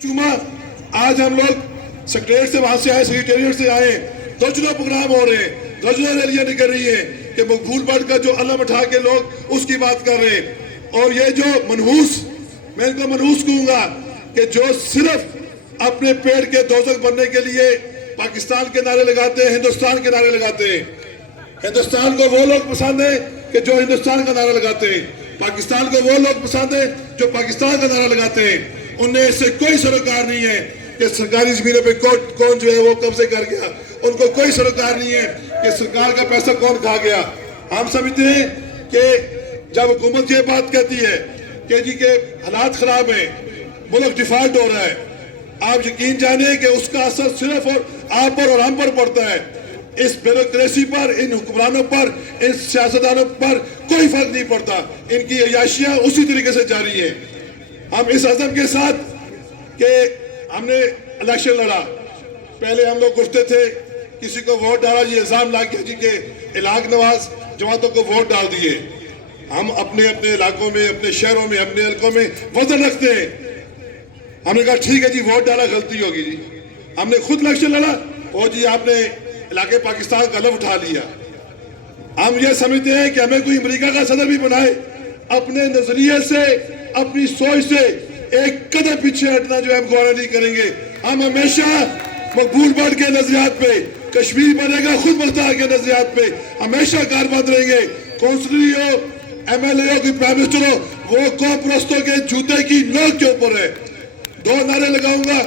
चुमा आज हम लोग सेक्रेटरीट से वहां से आए, सेक्रेटेरिएट से आए, दर्जनों प्रोग्राम हो रहे हैं, दर्जनों रैलियां निकल रही हैं कि मकबूल बट का जो अलम उठा के लोग उसकी बात कर रहे हैं। और ये जो मनहूस, मैं इनको मनहूस कहूंगा कि जो सिर्फ अपने पेड़ के दोजख बनने के लिए पाकिस्तान के नारे लगाते हैं, हिंदुस्तान के नारे लगाते हैं। हिंदुस्तान को वो लोग पसंद है कि जो हिंदुस्तान का नारा लगाते हैं, पाकिस्तान को वो लोग पसंद है जो पाकिस्तान का नारा लगाते हैं। उन्हें इससे कोई सरोकार नहीं है कि सरकारी जमीनों पे कौन जो है वो कब्जे कर गया, उनको कोई सरोकार नहीं है कि सरकार का पैसा कौन खा गया। हम समझते हैं कि जब हुकूमत ये बात कहती है कि जी के हालात खराब हैं, मुल्क डिफॉल्ट हो रहा है, आप यकीन जानिए कि उसका असर सिर्फ और आप पर और हम पर पड़ता है। इस ब्यूरोक्रेसी पर, इन हुक्मरानों पर, इन सियासतदानों पर कोई फर्क नहीं पड़ता। इनकी अयाशियां उसी तरीके से जारी है। हम इस अज़म के साथ कि हमने इलेक्शन लड़ा, पहले हम लोग उठते थे, किसी को वोट डाला, ये इल्जाम ला के जी के इलाक नवाज जमातों को वोट डाल दिए। हम अपने अपने इलाकों में, अपने शहरों में, अपने हल्कों में वजन रखते हैं। हमने कहा ठीक है जी, वोट डाला गलती होगी जी। हमने खुद इलेक्शन लड़ा और जी आपने इलाके पाकिस्तान का लफ्ज़ उठा लिया। हम ये समझते हैं कि हमें कोई अमेरिका का सदर भी बनाए, अपने नजरिए से, अपनी सोच से एक कदम पीछे हटना जो है हम गौर नहीं करेंगे। हम हमेशा मकबूल बट के नजरियात पे, कश्मीर बनेगा खुद मुख्तार के नजरियात पे हमेशा कारबंद रहेंगे। कौंसलर हो, MLA हो, कोई प्राइम मिनिस्टर हो, वो कौम परस्तों के जूते की नोक के ऊपर है। दो नारे लगाऊंगा,